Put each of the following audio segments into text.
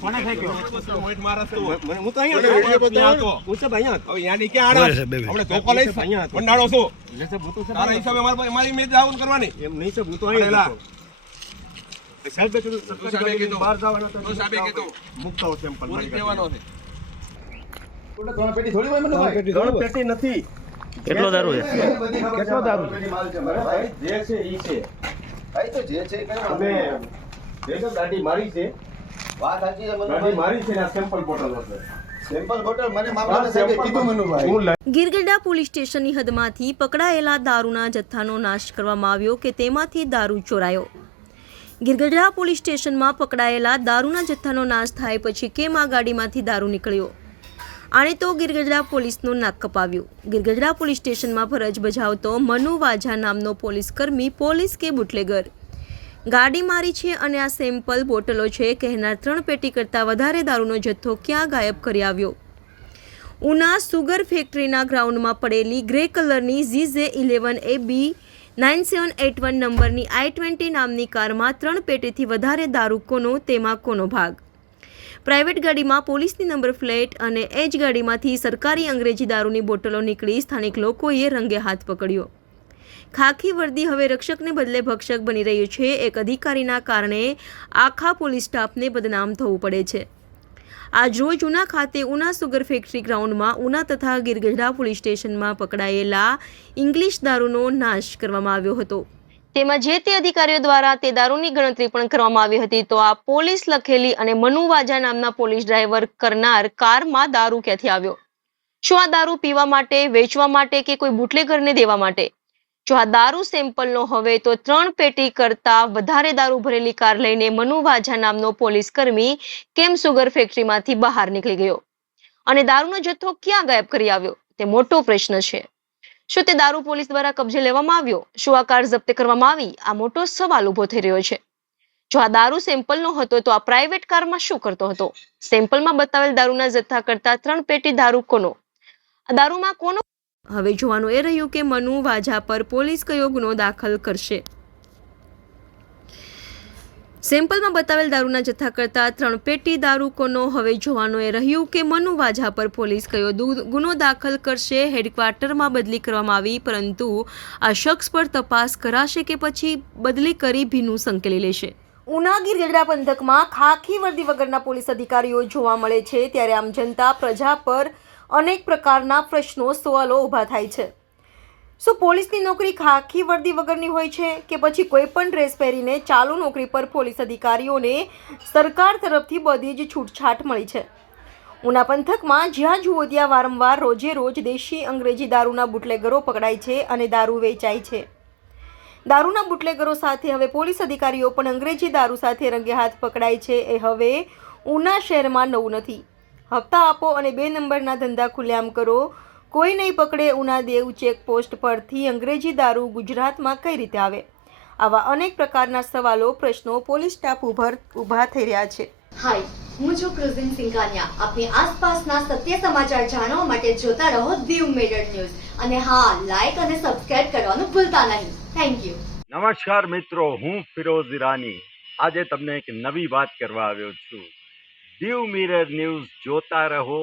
કોને ફેંક્યો? મને હું તો અહીંયા હતો. હું તો અહીંયા હતો. હવે યાની ક્યાં આડા? આપણે ધોકો લઈશ. અહીંયા હતો. મંડાળો છું. એટલે સાહેબ હું તો સાહેબ તારા હિસાબે મારી મેચ ડાઉન કરવાની. એમ નહીં સાહેબ હું તો અહીંયા હતો. સાહેબ કીધું સાહેબે કીધું. બહાર જવાના તો સાહેબે કીધું. મુકતા હો સેમ્પલ પૂરી દેવાનો છે. ત્રણ પેટી નથી. કેટલો દારૂ છે? કેટલો દારૂ છે? જે છે ઈ છે. ભાઈ તો જે છે કઈ અમે દેખો ગાડી મારી છે. વાત સાચી છે ગાડી મનુભાઈ. મારી છે ને આ સેમ્પલ બોટલ હશે. સેમ્પલ બોટલ મને મામલતદાર સાહેબે કીધું મનુભાઈ. હું ગીરગઢડા પોલીસ સ્ટેશનની હદમાંથી પકડાયેલા દારૂના જથ્થાનો નાશ કરવામાં આવ્યો કે તેમાંથી દારૂ ચોરાયો. ગીરગઢડા પોલીસ સ્ટેશનમાં પકડાયેલા દારૂના જથ્થાનો નાશ થાય પછી કેમ આ ગાડીમાંથી દારૂ નીકળ્યો? આણે તો ગીરગઢડા પોલીસનું નાક કપાવ્યું. ગીરગઢડા પોલીસ સ્ટેશનમાં ફરજ બજાવતો મનુ વાઝા નામનો પોલીસકર્મી પોલીસ કે બુટલેગર ગાડી મારી છે અને આ સેમ્પલ બોટલો છે કહેનાર 3 પેટી કરતાં વધારે દારૂનો જથ્થો ક્યાં ગાયબ કરી આવ્યો? ઉના સુગર ફેક્ટરીના ગ્રાઉન્ડમાં પડેલી ગ્રે કલરની ZJ11AB 9781 નંબરની I-20 નામની કારમાં 3 પેટીથી વધારે દારૂ કોનો, તેમાં કોનો ભાગ? પ્રાઇવેટ ગાડીમાં પોલીસની નંબર પ્લેટ અને એ જ ગાડીમાંથી સરકારી અંગ્રેજી દારૂની બોટલો નીકળી સ્થાનિક લોકોએ રંગે હાથ પકડ્યો. ખાખી વર્દી હવે રક્ષકને બદલે ભક્ષક બની રહ્યું છે. એક અધિકારીના કારણે આખા પોલીસ સ્ટાફને બદનામ થવું પડે છે. આજ રોજ ઉના ખાતે ઉના સુગર ફેક્ટરી ગ્રાઉન્ડમાં ઉના તથા ગીરગઢડા પોલીસ સ્ટેશનમાં પકડાયેલા ઇંગ્લિશ દારૂનો નાશ કરવામાં આવ્યો હતો. તેમાં જે તે અધિકારીઓ દ્વારા તે દારૂની ગણતરી પણ કરવામાં આવી હતી. તો આ પોલીસ લખેલી અને મનુ વાઝા નામના પોલીસ ડ્રાઈવર કરનાર કારમાં દારૂ ક્યાંથી આવ્યો? શું આ દારૂ પીવા માટે, વેચવા માટે કે કોઈ બુટલેગરને દેવા માટે? જો આ દારૂ સેમ્પલનો હવે તો 3 પેટી કરતા વધારે દારૂ ભરેલી કાર લઈને મનુ વાઝા નામનો પોલીસ કર્મી કેમ સુગર ફેક્ટરીમાંથી બહાર નીકળી ગયો અને દારૂનો જથ્થો ક્યાં ગાયબ કરી આવ્યો? તે મોટો પ્રશ્ન છે. શું તે દારૂ પોલીસ દ્વારા કબજે લેવામાં આવ્યો? શું આ કાર જપ્ત કરવામાં આવી? આ મોટો સવાલ ઉભો થઈ રહ્યો છે. જો આ દારૂ સેમ્પલનો હતો તો આ પ્રાઇવેટ કારમાં શું કરતો હતો? સેમ્પલમાં બતાવેલ દારૂના જથ્થા કરતા 3 પેટી દારૂ કોનો? આ દારૂમાં કોનો? હવે જોવાનું એ રહ્યું કે મનુ વાઝા પર પોલીસ કયો ગુનો દાખલ કરશે. સેમ્પલમાં બતાવેલ દારૂના જથ્થા કરતા 3 પેટી દારૂ કોનો? હવે જોવાનું એ રહ્યું કે મનુ વાઝા પર પોલીસ કયો ગુનો દાખલ કરશે. હેડક્વાર્ટરમાં બદલી કરવામાં આવી, પરંતુ આ શખ્સ પર તપાસ કરાશે કે પછી બદલી કરી ભીનું સંકેલી લેશે? ઉના ગીરગઢડા પંથકમાં ખાખી વર્દી વગરના પોલીસ અધિકારીઓ જોવા મળે છે, ત્યારે આમ જનતા પ્રજા પર અનેક પ્રકારના પ્રશ્નો, સવાલો ઊભા થાય છે. શું પોલીસની નોકરી ખાખી વર્દી વગરની હોય છે કે પછી કોઈ પણ ડ્રેસ પહેરીને ચાલુ નોકરી પર પોલીસ અધિકારીઓને સરકાર તરફથી બધી જ છૂટછાટ મળી છે? ઉના પંથકમાં જ્યાં જુઓ ત્યાં વારંવાર રોજે રોજ દેશી અંગ્રેજી દારૂના બુટલેગરો પકડાય છે અને દારૂ વેચાય છે. દારૂના બુટલેગરો સાથે હવે પોલીસ અધિકારીઓ પણ અંગ્રેજી દારૂ સાથે રંગે હાથ પકડાય છે. એ હવે ઉના શહેરમાં નવું નથી. હપ્તા આપો અને 2 નંબરના ધંધા ખુલ્લેઆમ કરો, કોઈ નહીં પકડે. ઉના દેવ ચેકપોસ્ટ પરથી અંગ્રેજી દારૂ ગુજરાતમાં કઈ રીતે આવે? આવા અનેક પ્રકારના સવાલો, પ્રશ્નો પોલીસ સ્ટાફ ઊભા થઈ રહ્યા છે. હાય, હું છું ક્રુઝિન સિંઘાનિયા. આપની આસપાસના સત્ય સમાચાર જાણવા માટે જોતા રહો દીવ મિરર ન્યૂઝ અને હા, લાઈક અને સબસ્ક્રાઇબ કરવાનું ભૂલતા નહીં. Thank you. નમસ્કાર મિત્રો, હું ફિરોઝ ઈરાની આજે તમને એક નવી વાત કરવા આવ્યો છું. દીવ મિરર ન્યૂઝ જોતા રહો,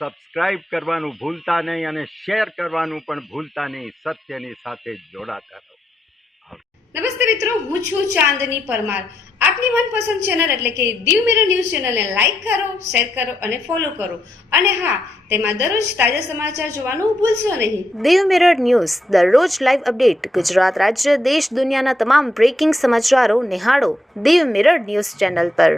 સબસ્ક્રાઇબ કરવાનું ભૂલતા નહીં અને શેર કરવાનું પણ ભૂલતા નહીં. સત્યની સાથે જોડાતા રહો. નમસ્તે મિત્રો, હું છું ચાંદની પરમાર. આપની મનપસંદ ચેનલ એટલે કે દીવ મિરર ન્યૂઝ ચેનલને લાઈક કરો, શેર કરો અને ફોલો કરો. અને હા, તેમાં દરરોજ તાજા સમાચાર જોવાનું ભૂલશો નહીં. દીવ મિરર ન્યૂઝ દરરોજ લાઈવ અપડેટ. ગુજરાત રાજ્ય, દેશ, દુનિયાના તમામ બ્રેકિંગ સમાચારો નિહાળો દીવ મિરર ન્યૂઝ ચેનલ પર.